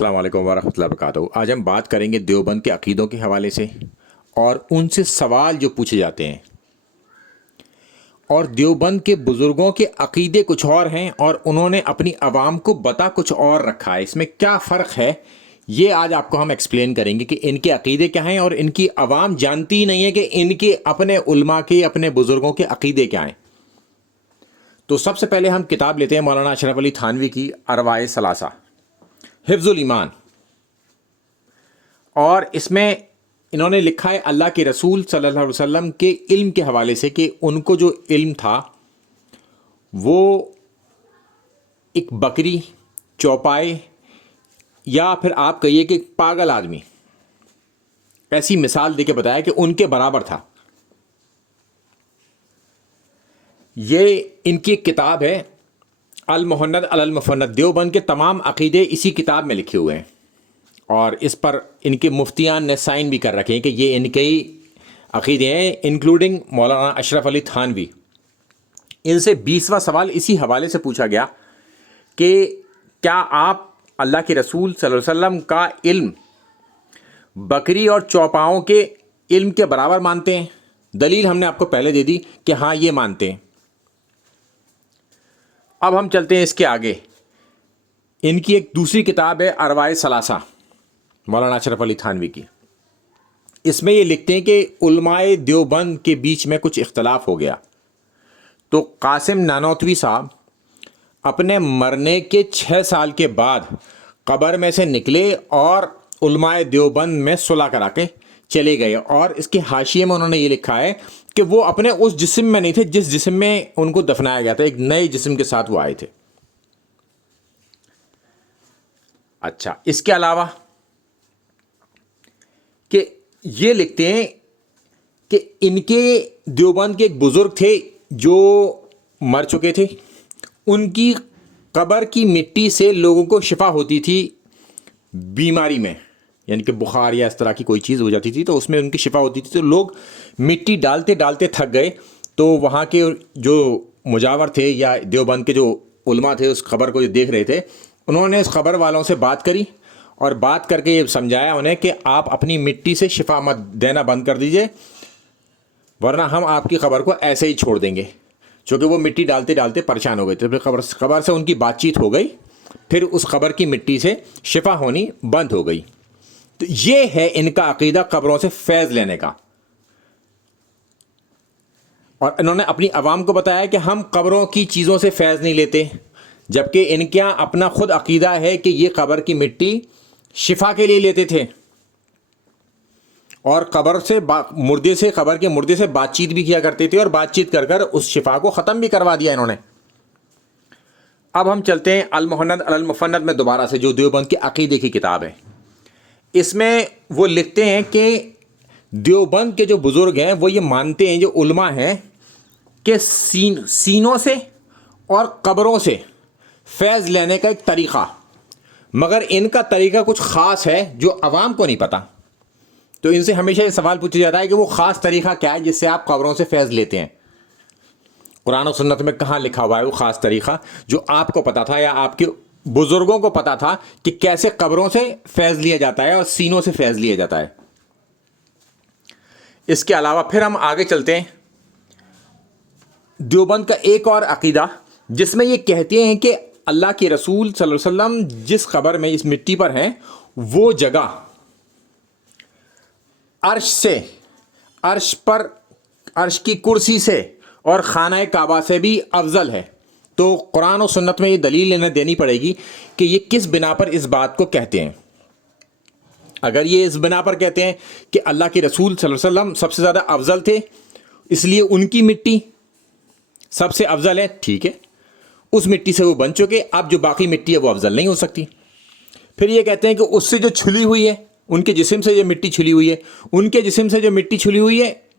अस्सलाम वालेकुम वरहमतुल्लाहि वबरकातुहू। आज हम बात करेंगे देवबंद के अक़ीदों के हवाले से और उनसे सवाल जो पूछे जाते हैं। और देवबंद के बुज़ुर्गों के अक़ीदे कुछ और हैं और उन्होंने अपनी आवाम को बता कुछ और रखा है। इसमें क्या फ़र्क है ये आज आपको हम एक्सप्लेन करेंगे कि इनके अक़ीदे क्या हैं और इनकी आवाम जानती ही नहीं है कि इनके अपने उलमा के अपने बुज़ुर्गों के अक़ीदे क्या हैं। तो सबसे पहले हम किताब लेते हैं मौलाना अशरफ अली थानवी की अरवाए सलासा हिफ्ज़ुल ईमान, और इसमें इन्होंने लिखा है अल्लाह के रसूल सल्लल्लाहु अलैहि वसल्लम के इल्म के हवाले से कि उनको जो इल्म था वो एक बकरी, चौपाए या फिर आप कहिए कि पागल आदमी, ऐसी मिसाल देके बताया कि उनके बराबर था। ये इनकी एक किताब है अल मुहन्नद अल मुफन्नद। देवबंद के तमाम अक़ीदे इसी किताब में लिखे हुए हैं और इस पर इनके मुफ्तियान ने साइन भी कर रखे हैं कि ये इनके ही अक़ीदे हैं, इंक्लूडिंग मौलाना अशरफ अली थानवी। इनसे 20वां सवाल इसी हवाले से पूछा गया कि क्या आप अल्लाह के रसूल सल्लल्लाहु अलैहि वसल्लम का इल्म बकरी और चौपाओं के इल्म के बराबर मानते हैं? दलील हमने आपको पहले दे दी कि हाँ ये मानते हैं। अब हम चलते हैं इसके आगे। इनकी एक दूसरी किताब है अरवाए सलासा मौलाना अशरफ अली थानवी की। इसमें ये लिखते हैं कि उलमाए देवबंद के बीच में कुछ इख्तलाफ हो गया तो कासिम नानोतवी साहब अपने मरने के 6 साल के बाद कब्र में से निकले और उलमाए देवबंद में सुलह करा के चले गए। और इसके हाशिए में उन्होंने ये लिखा है कि वो अपने उस जिस्म में नहीं थे जिस जिस्म में उनको दफनाया गया था, एक नए जिस्म के साथ वो आए थे। अच्छा, इसके अलावा कि ये लिखते हैं कि इनके देवबंद के एक बुज़ुर्ग थे जो मर चुके थे, उनकी कब्र की मिट्टी से लोगों को शिफा होती थी बीमारी में, यानी कि बुखार या इस तरह की कोई चीज़ हो जाती थी तो उसमें उनकी शिफा होती थी। तो लोग मिट्टी डालते डालते थक गए तो वहाँ के जो मुजावर थे या देवबंद के जो उलमा थे उस खबर को जो देख रहे थे, उन्होंने इस खबर वालों से बात करी और बात करके ये समझाया उन्हें कि आप अपनी मिट्टी से शिफा मत देना बंद कर दीजिए वरना हम आपकी खबर को ऐसे ही छोड़ देंगे। चूँकि वो मिट्टी डालते डालते परेशान हो गए थे, फिर खबर से उनकी बातचीत हो गई, फिर उस खबर की मिट्टी से शिफा होनी बंद हो गई। तो ये है इनका अक़ीदा कब्रों से फैज़ लेने का। और इन्होंने अपनी आवाम को बताया कि हम कब्रों की चीज़ों से फैज़ नहीं लेते, जबकि इनके यहाँ अपना खुद अक़ीदा है कि ये कब्र की मिट्टी शिफा के लिए लेते थे और कब्र के मुर्दे से बातचीत भी किया करते थे और बातचीत कर कर उस शिफा को ख़त्म भी करवा दिया इन्होंने। अब हम चलते हैं अल मुहन्नद अल मुफन्नद में दोबारा से, जो देवबंद के अक़ीदे की किताब है। इसमें वो लिखते हैं कि देवबंद के जो बुज़ुर्ग हैं वो ये मानते हैं, जो उलमा हैं, कि सीनों से और कब्रों से फैज़ लेने का एक तरीक़ा, मगर इनका तरीक़ा कुछ ख़ास है जो आवाम को नहीं पता। तो इनसे हमेशा ये सवाल पूछा जाता है कि वो ख़ास तरीक़ा क्या है जिससे आप कब्रों से फैज़ लेते हैं। कुरान और सुन्नत में कहाँ लिखा हुआ है वो ख़ास तरीक़ा जो आपको पता था या आपके बुज़ुर्गों को पता था कि कैसे कब्रों से फैज़ लिया जाता है और सीनों से फैज़ लिया जाता है। इसके अलावा फिर हम आगे चलते हैं। देवबंद का एक और अक़ीदा जिसमें ये कहते हैं कि अल्लाह के रसूल सल्लल्लाहु अलैहि वसल्लम जिस कब्र में इस मिट्टी पर हैं वो जगह अर्श की कुर्सी से और खाना काबा से भी अफजल है। तो कुरान और सुन्नत में ये दलील इन्हें देनी पड़ेगी कि ये किस बिना पर इस बात को कहते हैं। अगर ये इस बिना पर कहते हैं कि अल्लाह के रसूल सल्लल्लाहु अलैहि वसल्लम सबसे ज़्यादा अफजल थे इसलिए उनकी मिट्टी सबसे अफजल है, ठीक है, उस मिट्टी से वो बन चुके, अब जो बाकी मिट्टी है वो अफजल नहीं हो सकती। फिर ये कहते हैं कि उससे जो छुली हुई है, उनके जिस्म से जो मिट्टी छुली हुई है, उनके जिस्म से जो मिट्टी छुली हुई है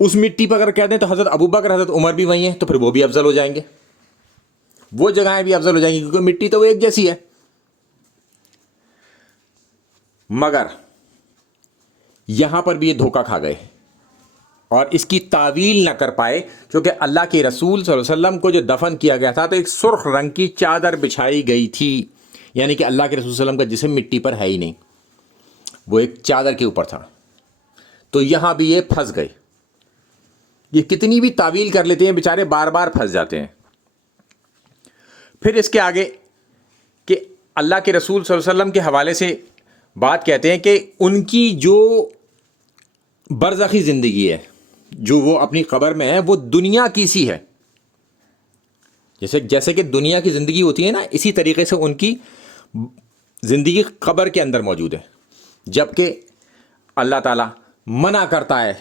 उस मिट्टी पर अगर कहते हैं तो हज़रत अबू बकर हज़रत उमर भी वही हैं, तो फिर वो भी अफजल हो जाएंगे, वो जगहें भी अफजल हो जाएंगी क्योंकि मिट्टी तो वो एक जैसी है। मगर यहां पर भी ये धोखा खा गए और इसकी तावील न कर पाए, क्योंकि अल्लाह के रसूल सल्लल्लाहु अलैहि वसल्लम को जो दफन किया गया था तो एक सुर्ख रंग की चादर बिछाई गई थी। یعنی کہ اللہ کے رسول صلی اللہ علیہ وسلم کا جسم مٹی پر ہے ہی نہیں، وہ ایک چادر کے اوپر تھا۔ تو یہاں بھی یہ پھنس گئے، یہ کتنی بھی تعویل کر لیتے ہیں بیچارے، بار بار پھنس جاتے ہیں۔ پھر اس کے آگے کہ اللہ کے رسول صلی اللہ علیہ وسلم کے حوالے سے بات کہتے ہیں کہ ان کی جو برزخی زندگی ہے، جو وہ اپنی قبر میں ہے، وہ دنیا کی سی ہے، جیسے کہ دنیا کی زندگی ہوتی ہے نا، اسی طریقے سے ان کی زندگی قبر کے اندر موجود ہے۔ جبکہ اللہ تعالیٰ منع کرتا ہے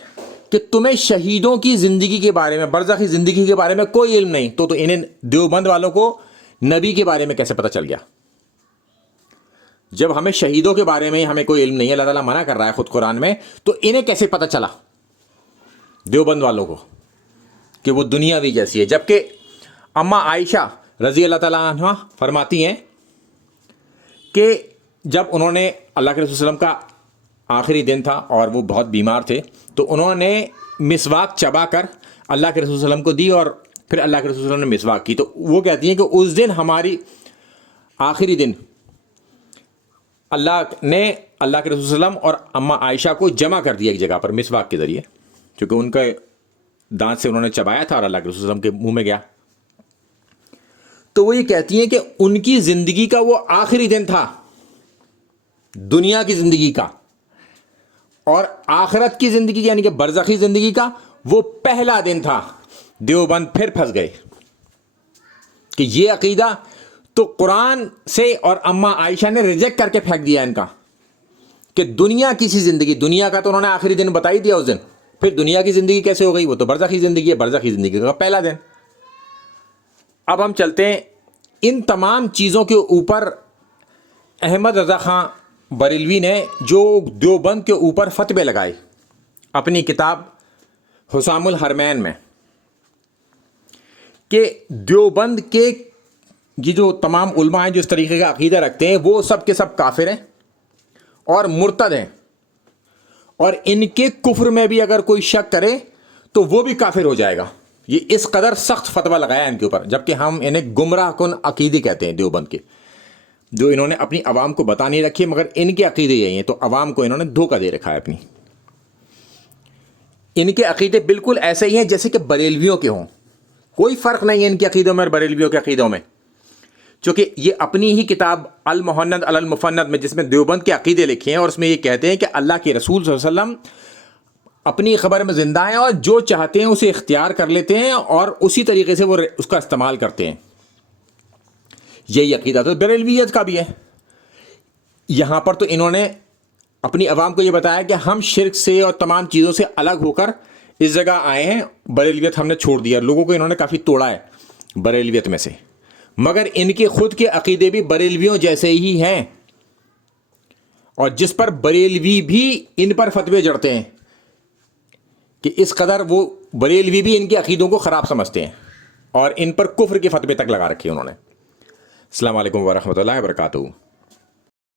کہ تمہیں شہیدوں کی زندگی کے بارے میں، برزخی زندگی کے بارے میں کوئی علم نہیں، تو انہیں دیوبند والوں کو نبی کے بارے میں کیسے پتہ چل گیا؟ جب ہمیں شہیدوں کے بارے میں ہمیں کوئی علم نہیں ہے، اللہ تعالیٰ منع کر رہا ہے خود قرآن میں، تو انہیں کیسے پتہ چلا دیوبند والوں کو کہ وہ دنیاوی جیسی ہے؟ جبکہ اماں عائشہ رضی اللہ تعالیٰ عنہ فرماتی ہیں کہ جب انہوں نے اللہ کے رسول صلی اللہ علیہ وسلم کا آخری دن تھا اور وہ بہت بیمار تھے، تو انہوں نے مسواک چبا کر اللہ کے رسول صلی اللہ علیہ وسلم کو دی، اور پھر اللہ کے رسول صلی اللہ علیہ وسلم نے مسواک کی۔ تو وہ کہتی ہیں کہ اس دن ہماری آخری دن اللہ نے اللہ کے رسول صلی اللہ علیہ وسلم اور اماں عائشہ کو جمع کر دیا ایک جگہ پر مسواک کے ذریعے، کیونکہ ان کے دانت سے انہوں نے چبایا تھا اور اللہ کے رسول صلی اللہ علیہ وسلم کے منہ میں گیا۔ تو وہ یہ کہتی ہیں کہ ان کی زندگی کا وہ آخری دن تھا دنیا کی زندگی کا، اور آخرت کی زندگی یعنی کہ برزخی زندگی کا وہ پہلا دن تھا۔ دیوبند پھر پھنس گئے کہ یہ عقیدہ تو قرآن سے اور اماں عائشہ نے ریجیکٹ کر کے پھینک دیا ان کا، کہ دنیا کسی زندگی، دنیا کا تو انہوں نے آخری دن بتا ہی دیا اس دن، پھر دنیا کی زندگی کیسے ہو گئی؟ وہ تو برزخی زندگی ہے، برزخی زندگی کا پہلا دن۔ اب ہم چلتے ہیں ان تمام چیزوں کے اوپر احمد رضا خان بریلوی نے جو دیوبند کے اوپر فتوے لگائے اپنی کتاب حسام الحرمین میں، کہ دیوبند کے یہ جو تمام علماء ہیں جو اس طریقے کا عقیدہ رکھتے ہیں، وہ سب کے سب کافر ہیں اور مرتد ہیں، اور ان کے کفر میں بھی اگر کوئی شک کرے تو وہ بھی کافر ہو جائے گا۔ یہ اس قدر سخت فتویٰ لگایا ان کے اوپر، جبکہ ہم انہیں گمراہ کن عقیدے کہتے ہیں دیوبند کے، جو انہوں نے اپنی عوام کو بتا نہیں رکھی، مگر ان کے عقیدے یہی ہیں، تو عوام کو انہوں نے دھوکہ دے رکھا ہے اپنی۔ ان کے عقیدے بالکل ایسے ہی ہیں جیسے کہ بریلویوں کے ہوں، کوئی فرق نہیں ہے ان کے عقیدوں میں اور بریلویوں کے عقیدوں میں، چونکہ یہ اپنی ہی کتاب المحند علی المفند میں، جس میں دیوبند کے عقیدے لکھے ہیں، اور اس میں یہ کہتے ہیں کہ اللہ کے رسول صلی اللہ علیہ وسلم اپنی خبر میں زندہ ہیں اور جو چاہتے ہیں اسے اختیار کر لیتے ہیں اور اسی طریقے سے وہ اس کا استعمال کرتے ہیں۔ یہی عقیدہ تو بریلویت کا بھی ہے۔ یہاں پر تو انہوں نے اپنی عوام کو یہ بتایا کہ ہم شرک سے اور تمام چیزوں سے الگ ہو کر اس جگہ آئے ہیں، بریلویت ہم نے چھوڑ دیا۔ لوگوں کو انہوں نے کافی توڑا ہے بریلویت میں سے، مگر ان کے خود کے عقیدے بھی بریلویوں جیسے ہی ہیں، اور جس پر بریلوی بھی ان پر فتوے جڑتے ہیں کہ اس قدر وہ بریلوی بھی ان کے عقیدوں کو خراب سمجھتے ہیں، اور ان پر کفر کے فتوے تک لگا رکھے انہوں نے۔ السلام علیکم ورحمۃ اللہ وبرکاتہ۔